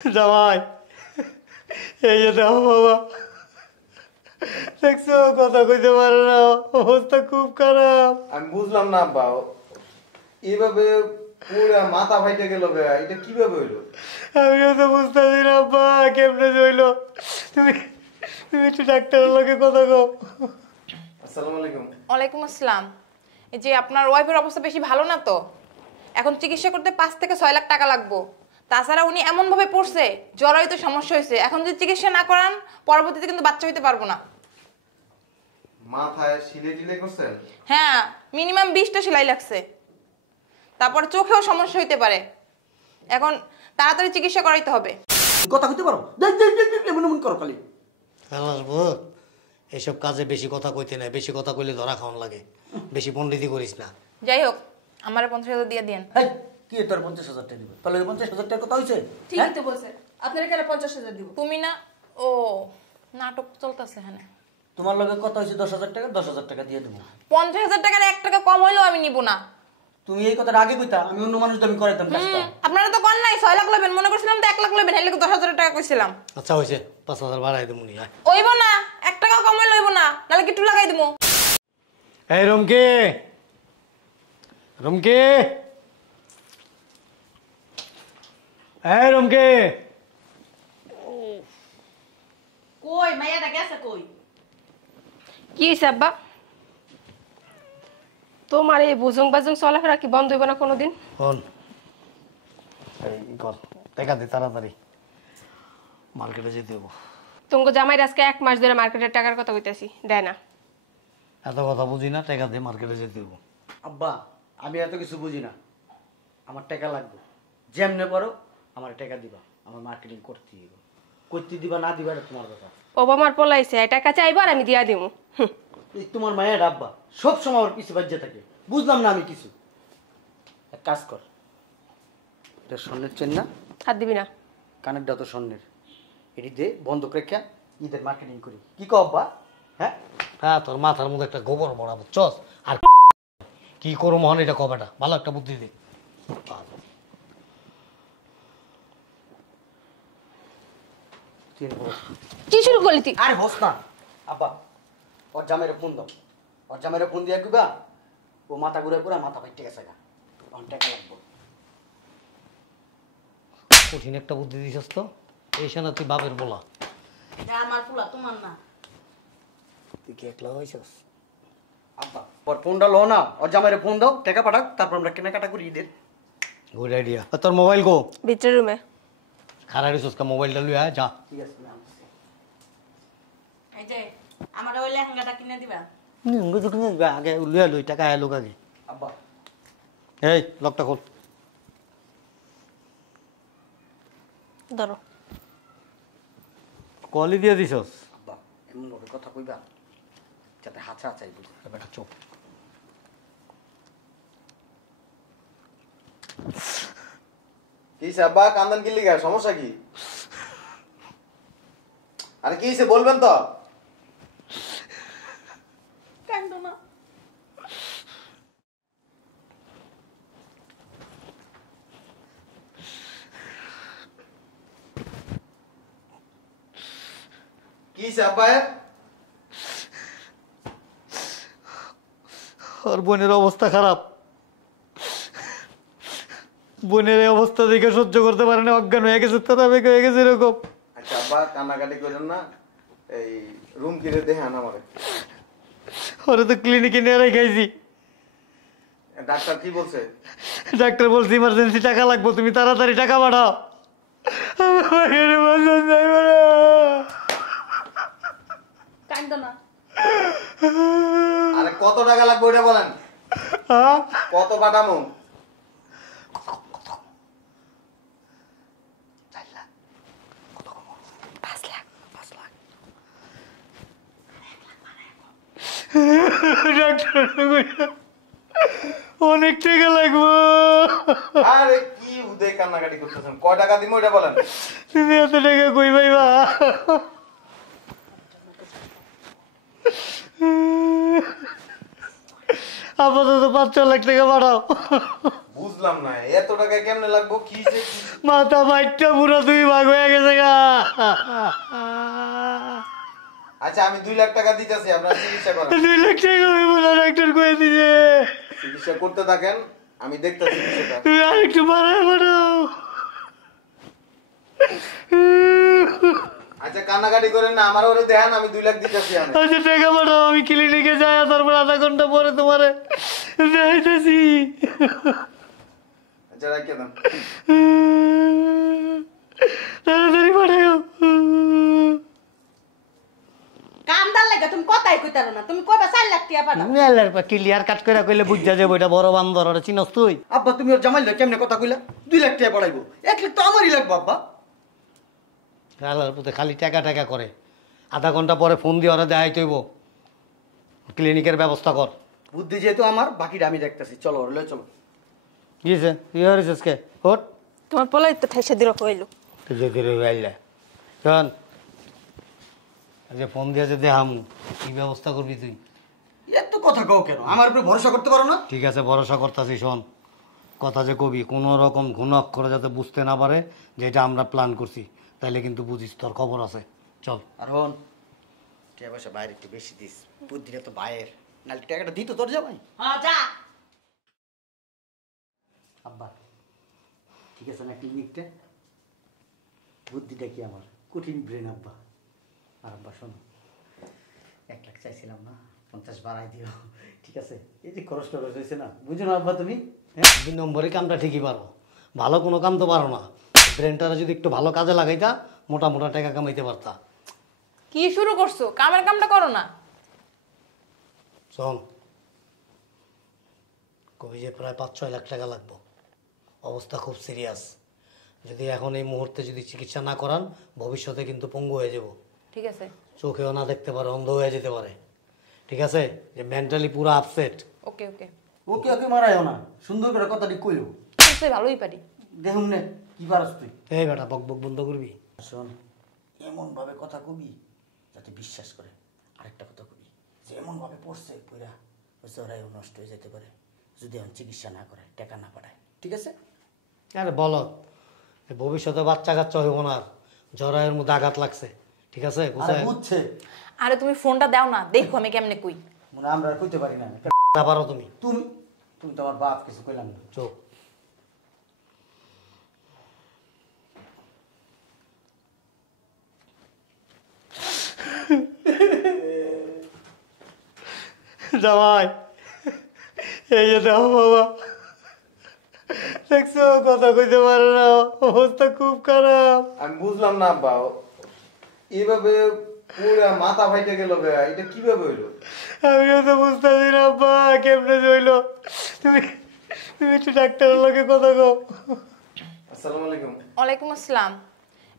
জামাই এই যে দেখো বাবা, দেখছো কথা কইতে পারে না, অবস্থা খুব খারাপ। আমি বুঝলাম না আব্বা, এইভাবে পুরা মাথা ফাইটে গেল, এটা কিভাবে হইলো? আমিও তো বুঝতেছি না আব্বা, কেমনে হইলো। তুমি তুমি একটু ডাক্তারের লগে কথা কও। আসসালামু আলাইকুম। ওয়ালাইকুম আসসালাম। এই যে আপনার ওয়াইফের অবস্থা বেশি ভালো না তো, এখন চিকিৎসা করতে 5 থেকে 6 লাখ টাকা লাগবে। তাছাড়া উনি এমনভাবে পড়ছে, জরায়ুতে সমস্যা হয়েছে। এখন যদি চিকিৎসা না করান পরবর্তীতে কিন্তু বাচ্চা হইতে পারবো না। মাথায় সিলে টিলে করছেন? হ্যাঁ, মিনিমাম 20টা সেলাই লাগছে। তারপর চোখেও সমস্যা হইতে পারে। এখন তাড়াতাড়ি চিকিৎসা করাইতে হবে। কথা কইতে পারো, দেখ দেখ দেখ এমন এমন করো খালি। আসবো এইসব কাজে বেশি কথা কইতে নাই, বেশি কথা কইলে ধরা খাওয়ান লাগে। বেশি পণ্ডিতি করিস না। যাই হোক, আমার 50,000 দিয়ে দিন। এই কি তোর 50,000 টাকা দিব? তাহলে 50,000 টাকা কথা হইছে? ঠিকই তো বলছে, আপনারা কেন 50,000 দিব? তুমি না, ও নাটক চলতেছে। হ্যাঁ, তোমার লগে কথা হইছে 10,000 টাকা, 10,000 টাকা দিয়ে দেবো। 50,000 টাকার 1 টাকা কম হইলেও আমি নিব না। তুমি এই কথাটা আগে কইতা, আমি অন্য মানুষ দামি করাইতাম কাজটা। আপনারা তো কর নাই 6 লাখ লবেন, মনে করছিলাম তো 1 লাখ লবেন, হেলে 10,000 টাকা কইছিলাম। আচ্ছা হয়েছে, 5,000 বাড়াই দেবো নি। ওইব না, 1 টাকা কম হইলে হইব না, নালে কিটু লাগাই দিমু। এই রুমকি, রুমকি, এই রুমকি। কই মাইয়াটা গেছে কই? কি হয়েছে আব্বা? তোমার এই বুজুং বাজুং চলাফেরা কি বন্ধ হইব না কোনোদিন? শোন, এই কর, টাকা দে তাড়াতাড়ি, মার্কেটে যেতে হবো। তোমাকে জামাইর আজকে 1 মাস ধরে মার্কেটের টাকার কথা কইতাছি, দেয় না। এত কথা বুঝি না, টাকা দে, মার্কেটে যেতে হবো। আব্বা আমি এত কিছু বুঝি না, আমার টাকা লাগবে। যেমনে পারো আমার টাকা দিবা, আমার মার্কেটিং করতে দিব। করতে দিবা না দিবা এটা তোমার কথা। ও আমার পোলাইছে, টাকা চাইবো আর আমি দিয়া দিব। এই তোমার মায়ের আব্বা সব সময় আমার পিছু বাজ্যে থাকে, বুঝলাম না আমি কিছু। এক কাজ কর, এটা স্বর্ণের চেন না? হাত দিবি না। কানেরটা তো স্বর্ণের, এটি দে, বন্ধক রেখা ঈদের মার্কেটিং করি। কি কও আব্বা? হ্যাঁ হ্যাঁ, তোর মাথার মধ্যে একটা গোবর মরাবো চস। আর কি করো মহান, এটা কবেটা ভালো একটা বুদ্ধি দে। কি শুরু করলি তুই? আরে হোস না আব্বা, ওর জামাইরে ফোন দাও, ওর জামাইরে ফোন দিয়ে কিবা ও মাথা ঘুরে পুরা মাথা ফাইটে গেছে গা, তখন টাকা লাগবো। কঠিন একটা বুদ্ধি দিছিস তো, এই শোনা তুই বাপের বলা। এটা আমার পোলা, তোমার না। তুই কি একলা হয়েছিস? আব্বা ওর ফোনটা লো না, ওর জামাইরে ফোন দাও, টাকা পাঠাক, তারপর আমরা কেনাকাটা করি ঈদের। Good idea. তোর মোবাইল গো ভিতরের রুমে। খারাপ রিসোর্স কা মোবাইলটা লুই আয় যা। ঠিক আছে না? এই যে আমার ওই লেহেঙ্গাটা কিনে দিবা। আগে লুই লুই টাকা আয় লোক আগে। আব্বা এই লকটা খোল। ধরো। কলি দিয়ে দিছস? আব্বা এমন ভাবে কথা কইবা যাতে হাঁচা চাই বুঝে। বেটা চুপ। কি হইছে আব্বা, কান্দান কি লিগা? সমস্যা কি? আরে কি হইছে বলবেন তো? কান্দো না। কি হইছে আব্বা? ওর বোনের অবস্থা খারাপ, বোনের এই অবস্থা দেখে সহ্য করতে পারে না, অজ্ঞান হয়ে গেছে, তারা বেঁকে হয়ে গেছে এরকম। আচ্ছা আব্বা কান্নাকাটি করেন না, এই রুম কিনে দেখান আমারে। ওরে তো ক্লিনিকে নিয়ে রেখেছি, ডাক্তার কি বলছে? ডাক্তার বলছে ইমার্জেন্সি টাকা লাগবে, তুমি তাড়াতাড়ি টাকা পাঠাও। কান্দো না। আরে কত টাকা লাগবে ওটা বলেন, কত পাঠামো? অনেক টাকা লাগবে। আরে কি উদয় কান্নাকাটি করতেছেন, কয় টাকা দিমো ওটা বলেন। তুমি এত টাকা কই পাইবা? আপাতত 5-6 লাখ টাকা পাঠাও। বুঝলাম না এত টাকা কেমনে লাগবো কি যে মাথা বাইটটা পুরো 2 ভাগ হয়ে গেছে গা। আচ্ছা আমি 2 লাখ টাকা দিতেছি আপনারা চিকিৎসা করেন 2 লাখ টাকা হইব না, ডাক্তার কয়ে দিছে। চিকিৎসা করতে থাকেন আমি দেখতেছি বিষয়টা তুমি আরেকটু বাড়ায় পাঠাও। আচ্ছা কান্নাকাটি করেন না আমার ওরে দেন আমি 2 লাখ দিতেছি আমি আচ্ছা টাকা পাঠাও, আমি ক্লিনিকে যাই, তারপর আধা ঘন্টা পরে তোমারে যাইতেছি। আচ্ছা রাখিয়ে দেন তাড়াতাড়ি পাঠাও। কামদার লাগে তুমি কথাই কইতারো না তুমি কইবা 4 লাখ টাকা পাঠাও ক্লিয়ার কাট করে কইলে বুঝা যাবো এটা বড় বান্দর, ওটা চিনস তুই? আব্বা তুমি ওর জামাইলে কেমনে কথা কইলা 2 লাখ টাকা পড়াইবো 1 লাখ তো আমারই লাগবে আব্বা। আল্লাহর পুতে খালি টাকা টাকা করে, আধা ঘন্টা পরে ফোন দিয়ে ওরা দেখাই তৈব। ক্লিনিকের ব্যবস্থা কর। বুদ্ধি যেহেতু আমার বাকিটা আমি দেখতেছি, চলো ওর লয়ে চলো। কি হয়েছে? তুই হয়েছিস কে? ওট তোমার পোলাই তো ঠাইসা দিল কইলো। তুই যে ধীরে আইলে শোন, যে ফোন দিয়ে যে দেখাম কি ব্যবস্থা করবি তুই? এত কথা কও কেন? আমার উপরে ভরসা করতে পারো না? ঠিক আছে ভরসা করতেছি, শোন কথা যে কবি কোনো রকম ঘুণ অক্ষরে যাতে বুঝতে না পারে যে এটা আমরা প্ল্যান করছি, তাইলে কিন্তু বুঝিস তোর খবর আছে। চল। আর হন টাকা পয়সা বাইরে একটু বেশি দিস, বুদ্ধিটা তো বাইরের, নাহলে টাকাটা দিত তোর জামাই। হ্যাঁ যা আব্বা ঠিক আছে না ক্লিনিকটা? বুদ্ধিটা কি আমার কঠিন ব্রেন আব্বা। আর আব্বা শোনো 1 লাখ চাইছিলাম না, 50 বাড়াই দিও, ঠিক আছে? এই যে খরচ টরচ হয়েছে না, বুঝো না আব্বা তুমি? 2 নম্বরে কামটা ঠিকই পারো, ভালো কোনো কাম তো পারো না। ব্রেনটারা যদি একটু ভালো কাজে লাগাইতা মোটা মোটা টাকা কামাইতে পারতা। কি শুরু করছো? কামের কামটা করো না। শোন, কবি যে প্রায় 5-6 লাখ টাকা লাগবো, অবস্থা খুব সিরিয়াস। যদি এখন এই মুহূর্তে যদি চিকিৎসা না করান ভবিষ্যতে কিন্তু পঙ্গু হয়ে যাব। ঠিক আছে চোখেও না দেখতে পারে, অন্ধ হয়ে যেতে পারে। ঠিক আছে? যে মেন্টালি পুরো আপসেট। ওকে ওকে ওকে ওকে মারাইও না, সুন্দর করে কথাটি কইও। ভালোই পারি। দেখুন নে কি পারস তুই। এই বেটা বক বক বন্ধ করবি। শোন এমনভাবে কথা কবি যাতে বিশ্বাস করে। আরেকটা কথা কবি যে এমনভাবে পড়ছে পুরা ওরাইও নষ্ট হয়ে যেতে পারে যদি এখন চিকিৎসা না করে, টাকা না পাঠায়, ঠিক আছে? আরে বলো, ভবিষ্যতে বাচ্চা কাচ্চা হইব না, জরায়ের মধ্যে আঘাত লাগছে। ঠিক আছে? আরে বুঝছে, আরে তুমি ফোনটা দাও না, দেখো আমি কেমনে কই। মানে আমরা আর কইতে পারি না। পারো তুমি? তুমি তুমি তো আমার বাপ, কিছু কইলাম না। চোখ জামাই, এই যে দেখো বাবা, দেখছো কথা কইতে পারে না, অবস্থা খুব খারাপ। আমি বুঝলাম না আব্বা এইভাবে পুরা মাথা ফাইটে গেল এটা কিভাবে হইলো? আমিও তো বুঝতেছি না আব্বা কেমনে জইলো। তুমি তুমি একটু ডাক্তারের লগে কথা কও। আসসালামু আলাইকুম। ওয়ালাইকুম আসসালাম।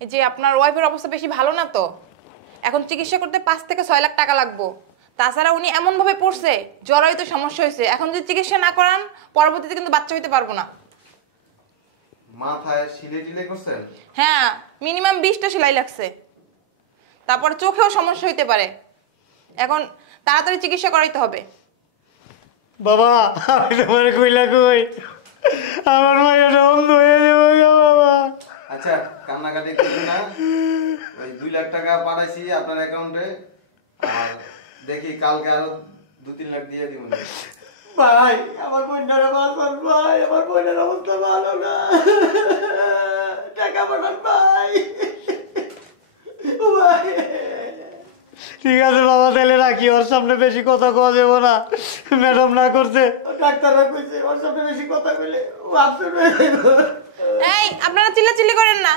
এই যে আপনার ওয়াইফের অবস্থা বেশি ভালো না তো, এখন চিকিৎসা করতে 5 থেকে 6 লাখ টাকা লাগবো। তাছাড়া উনি এমন ভাবে পড়ছে জরায়ুতে সমস্যা হয়েছে, এখন যদি চিকিৎসা না করান পরবর্তীতে কিন্তু বাচ্চা হইতে পারবো না। মাথায় সিলে টিলে করছেন? হ্যাঁ মিনিমাম 20টা সেলাই লাগছে, তারপর চোখেও সমস্যা হইতে পারে। এখন তাড়াতাড়ি চিকিৎসা করাইতে হবে। বাবা আমি তোমার কইলা কই, আমার মায়ের অন্ধ হয়ে যাবো গো বাবা। আচ্ছা কান্নাকাটি করবি না, ওই 2 লাখ টাকা পাঠাইছি আপনার অ্যাকাউন্টে, আর দেখি কালকে আরো 2-3 লাখ দিয়ে দিব। ভাই আমার বোনের বাঁচান ভাই, আমার বোনের অবস্থা ভালো না, টাকা পাঠান ভাই। ভাই ঠিক আছে বাবা, তাহলে রাখি, ওর সামনে বেশি কথা কওয়া যাবো না, ম্যাডাম না করছে। ডাক্তাররা কইছে ওর সাথে বেশি কথা কইলে আপসেট হয়ে যাবে। এই আপনারা চিল্লাচিল্লি করেন না।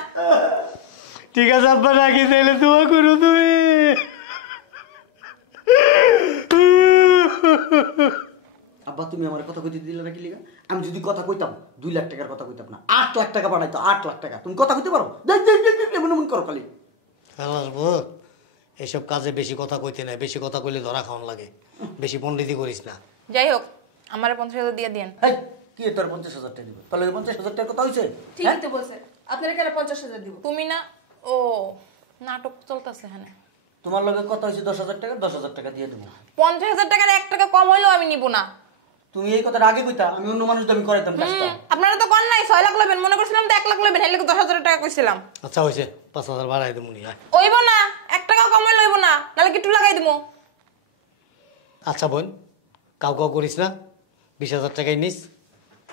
ঠিক আছে আব্বা রাখি, তাহলে দোয়া করো তুমি। আব্বা তুমি আমার কথা কইতে দিলে নাকি লিগা? আমি যদি কথা কইতাম 2 লাখ টাকার কথা কইতাম না, 8 লাখ টাকা পাঠাইতো, 8 লাখ টাকা। তুমি কথা কইতে পারো? এমন করো খালি। আসবো এইসব কাজে বেশি কথা কইতে নাই, বেশি কথা কইলে ধরা খাওয়ান লাগে, বেশি পণ্ডিতি করিস না। যাই হোক আমার 50,000 দিয়ে দিন। এই কি তোর 50,000 টাকা দিব? তাহলে 50,000 টাকার কথা হইছে? ঠিকই তো বলছে আপনার এখানে 50,000 দিব। তুমি না ও নাটক চলতেছে এখানে। তোমার লগে কথা হইছে 10,000 টাকা, 10,000 টাকা দিয়ে দেবো। 50,000 টাকার 1 টাকা কম হইলেও আমি নিব না। তুমি এই কথাটা আগে কইতা আমি অন্য মানুষ দামি করাইতাম কাজটা। আপনারা তো কর নাই 6 লাখ লবেন, মনে করছিলাম তো 1 লাখ লবেন, হেলে 10,000 টাকা কইছিলাম। আচ্ছা হয়েছে, 5,000 বাড়াই দেবো নি। ওইব না, 1 টাকা কমে লইব না, নালে কিটু লাগাই দিমু। আচ্ছা বোন, কাউ কাউ করিস না, 20,000 টাকাই নিস,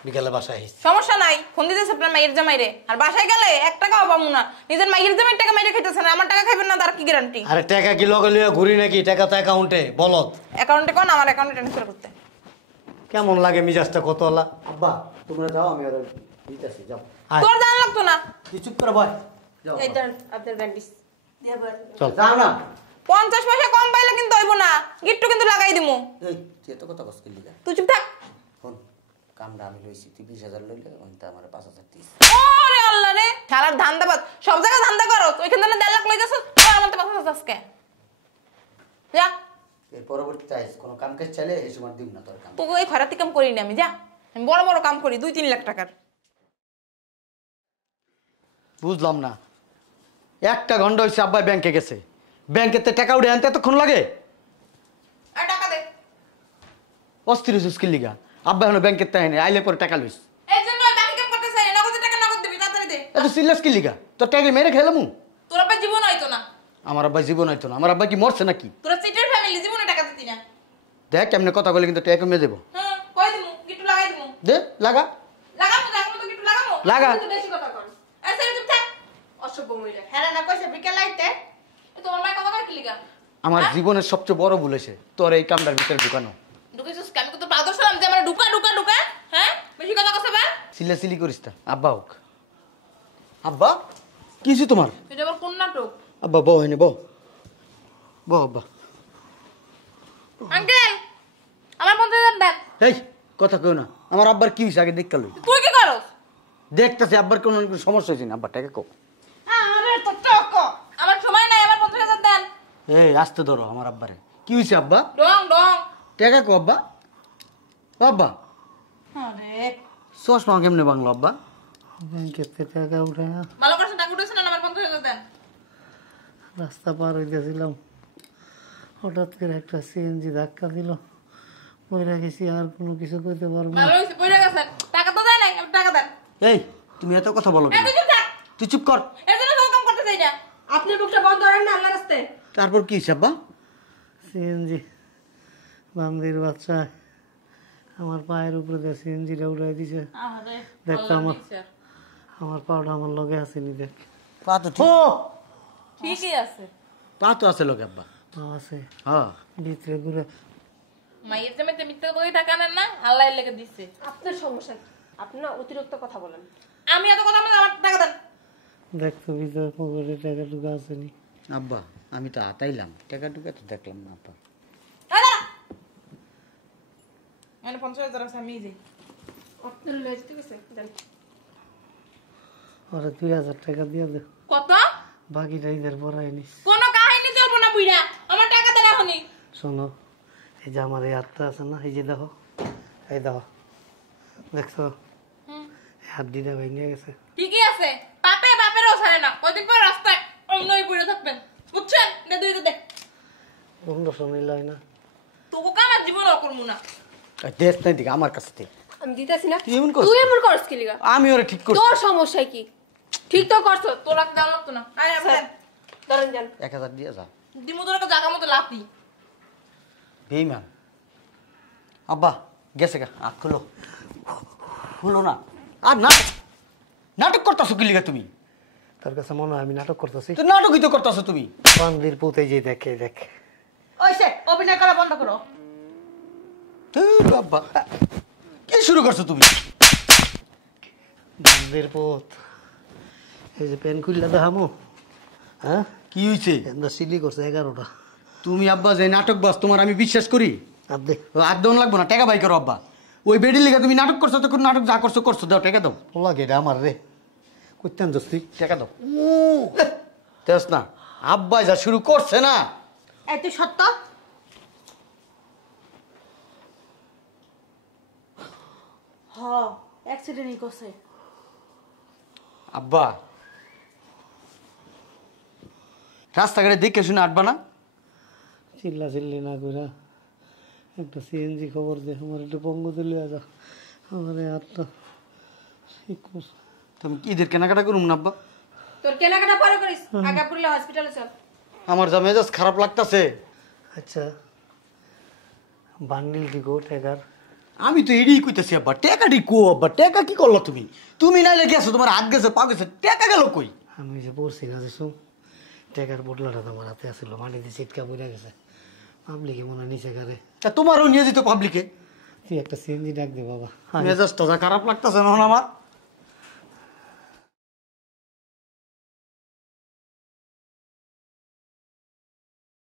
বিকালে বাসায় আইস। সমস্যা নাই, ফোন দিতেছে আপনার মাইয়ের জামাইরে। আর বাসায় গেলে 1 টাকাও পাবো না। নিজের মাইয়ের জামাইয়ের টাকা মাইরে খাইতেছেন, আমার টাকা খাইবেন না, তার কি গ্যারান্টি? আরে টাকা কি লগে লইয়া ঘুরি নাকি? টাকা তো অ্যাকাউন্টে, বলত। অ্যাকাউন্টে কোন আমার অ্যাকাউন্টে ট্রান্সফার করতে। কেমন লাগে মিজাজটা কতলা? আব্বা তোমরা যাও, আমি আর দিতেছি, যাও। আয়। তোর জানা লাগতো না। তুই চুপ করে বয়, যাও। এই ধরেন আপনার ব্যান্ডিস। চল। যাও না। 50 পয়সা কম পাইলে কিন্তু হইব না, গিট্টু কিন্তু লাগাই দিমু। এই তুই এত কথা কস কিল্লিগা? তুই চুপ থাক। ফোন কামটা আমি লইছি, তুই 20,000 লইলে ওইটা আমার 5,000 দিস। ওরে আল্লাহ রে, শালার ধান্দাবাদ, সব জায়গায় ধান্দা করো। ওইখান থেকে 1.5 লাখ লইতেছ, তোর আমার তো 5,000 আজকে। যা, এর পরবর্তীতে আইস কোনো কাম কাজ চাইলে এই সময় দিব না তোর কাম। তোকে ওই খরাতি কাম করি না আমি, যা। আমি বড় বড় কাম করি 2-3 লাখ টাকার। বুঝলাম না, 1 ঘন্টা হয়েছে আব্বাই ব্যাংকে গেছে, ব্যাংকেতে টাকা উঠে আনতে এতক্ষণ লাগে? আর টাকা দে। অস্থির হয়েছিস কি লিগা? আব্বা এখন ব্যাংকের তাই নেই, আইলে পরে টাকা লইস। এই জন্য বাকি কাম করতে চাই না, নগদ টাকা নগদ দিবি, তাড়াতাড়ি দে। এত সিরিয়াস কি লিগা? তোর টাকা মেরে খেলামু? তোর আব্বা জীবন হইতো না। আমার আব্বাই জীবন হইতো না, আমার আব্বা কি মরছে নাকি? তোরা চিটের ফ্যামিলি, জীবনে টাকা দিতি না। দেখ কেমনে কথা বলে কিন্তু টাকা কমে দেবো। হ্যাঁ, কই দিমু, গিট্টু লাগাই দিমু। দে লাগা লাগামু, লাগামু তো গিট্টু লাগামু। লাগা। কিন্তু বেশি কথা কন, এই ছেলে চুপ থাক। অসভ্য মহিলা। হ্যাঁ না কইছে বিকেল আইতে। এ তোমার মায়ের কথা কয় কি লিগা? আমার জীবনের সবচেয়ে বড় ভুল হয়েছে তোর এই কামটার ভিতরে ঢুকানো। ঢুকেছিস কেন? তো পাদর সালাম যে আমরা ঢুকা ঢুকা ঢুকা, হ্যাঁ? বেশি কথা কইছ বা? সিলি করিস না, আব্বা হোক। আব্বা কি হয়েছে তোমার? এটা আবার কোন নাটক? আব্বা বউ হয়নি, বউ বউ আব্বা। আঙ্কেল, আমার 50,000 দেন। এই কথা কেউ না, আমার আব্বার কি হয়েছে আগে দেখতে লই। তুই কি করস? দেখতেছি আব্বার কোনো সমস্যা হয়েছে না, আব্বার টাকা কো। আরে তো টক। আমার সময় নাই, আমার 50,000 দেন। এই আসতে ধরো আমার আব্বারে, কি হয়েছে আব্বা? ডং ডং। টাকা কো আব্বা? ও আব্বা আরে চশমা কেমনে বাংলো আব্বা? ব্যাংকেতে টাকা উঠে ভালো করছেন, টাকা উঠেছেন না, আমার 50,000 দেন। রাস্তা পার হইতেছিলাম, হঠাৎ করে একটা সিএনজি ধাক্কা দিল, পইরা গেছি, আর কোনো কিছু কইতে পারবো না। ভালো হইছে, পয়রা গেছেন। টাকা তো দেয় নাই, আমার টাকা দেন। এই তুমি এত কথা বলো এই কেন? তুই চুপ থাক। তুই চুপ কর। এর জন্য তো কাম করতে চাই না। আপনি মুখটা বন্ধ করেন না আল্লাহর রাস্তায়। তারপর কি হয়েছে আব্বা? সিএনজি বান্দির বাচ্চা আমার পায়ের উপরে দিয়ে সিএনজিটা উঠাই দিছে। আরে দেখতো আমার পাউডার আমার লগে আসেনি, দেখ পা তো ঠিক, ঠিকই আছে। পা তো আছে লোক আব্বা। পা আছে হ্যাঁ ভিতরে ঘুরে। মাইয়ের জামাইতে মিথ্যা কথা টাকা নেন না, আল্লাহ লেগে দিচ্ছে। আপনার সমস্যা কি? আপনি না অতিরিক্ত কথা বলেন। আমি এত কথা বললে আমার টাকা দেন। দেখতো ভিতরে পকেটে টাকা টুকা আসেনি। আব্বা আমি তো আতাইলাম, টাকা টুকা তো দেখলাম না আব্বা। এই দাঁড়া। মানে 50,000 আছে, আমি যাই। আপনার লয়ে যেতে গেছে দেন। ওরা 2,000 টাকা দিয়ে দে, কত? বাকিটা ঈদের পরে নিস। কোনো কাহিনী চলবো না বুইড়া, আমার টাকা দেন এখনই। শোনো, এই যে আমার এই হাতটা আছে না, এই যে দেখো, এই দেখো, দেখছো এই হাড্ডিটা ভেঙে গেছে। ঠিকই আছে, পাপে বাপেরও ছাড়ে না। কয়দিন পর রাস্তায় অন্যই পড়ে থাকবেন, বুঝছেন? দে দুই দে। বন্ধ শুনিল না, তোকে আমার জীবনও করবো না। দেশ নাই দিকে আমার কাছে থেকে। আমি দিতেছি না। তুই এমন করছিস? তুই এমন করছ কি লিগা? আমি ওরা ঠিক করছি। তোর সমস্যা কি? ঠিক তো করছো। তোর রাখ দেওয়া লাগতো না। আয় স্যার, ধরেন যান। 1000 দিয়ে যা। দিমু তোর একটা জায়গা মতো লাফি। বেইমান আব্বা গেছে গা, আখ খুলো। খুলো না আর না, নাটক করতেছো কি লিগা তুমি? তার কাছে মনে হয় আমি নাটক করতেছি। তো নাটকই তো করতেছো তুমি। বান্দির পুতে যে দেখে দেখ, ওইসে অভিনয় করা বন্ধ করো। ধুর আব্বা কি শুরু করছো তুমি? বান্দির পুত, এই যে পেন খুললা দেখামো, হ্যাঁ কি হয়েছে? এন্দা সিলি করছে 11টা। তুমি আব্বা যে নাটক বাস তোমার আমি বিশ্বাস করি। আর দে আর দেন লাগবো না, টাকা বাই করো আব্বা। ওই বেডি লিগা তুমি নাটক করছো, তো নাটক যা করছো করছো, দাও টাকা দাও। লাগে এটা আমার রে, করতেন দোস্তি। টাকা দাও। তেস না আব্বা যা শুরু করছে না। এই তুই সত্য? হ অ্যাক্সিডেন্টই করছে। আব্বা রাস্তাঘাটে দেখে শুনে আটবা না। চিল্লা চিল্লি না করে একটা সিএনজি খবর দে, আমার একটু পঙ্গ দিলে যা, আমার হাতটা ঠিক কর। তুমি কি ঈদের কেনাকাটা করুম না আব্বা? তোর কেনাকাটা পরে করিস, আগে পুরলে হসপিটালে চল। আমার যা মেজাজ খারাপ লাগতাছে। আচ্ছা বান্ডিল কি গো টাকার? আমি তো এড়িয়ে কইতাছি আব্বা, টাকাটি কো আব্বা, টাকা কি করলো তুমি? তুমি নাইলে গেছো, তোমার হাত গেছে, পা গেছে, টাকা গেল কই? আমি যে পড়ছি না যে শুন, টাকার বদলাটা তোমার হাতে আসছিল, মাটিতে চিটকা পড়ে গেছে, পাবলিকে মনে হয় নিচে গাড়ে। তা তোমারও নিয়ে যেত পাবলিকে। তুই একটা সিএনজি ডাক দে বাবা। মেজাজটা যা খারাপ লাগতাছে না আমার।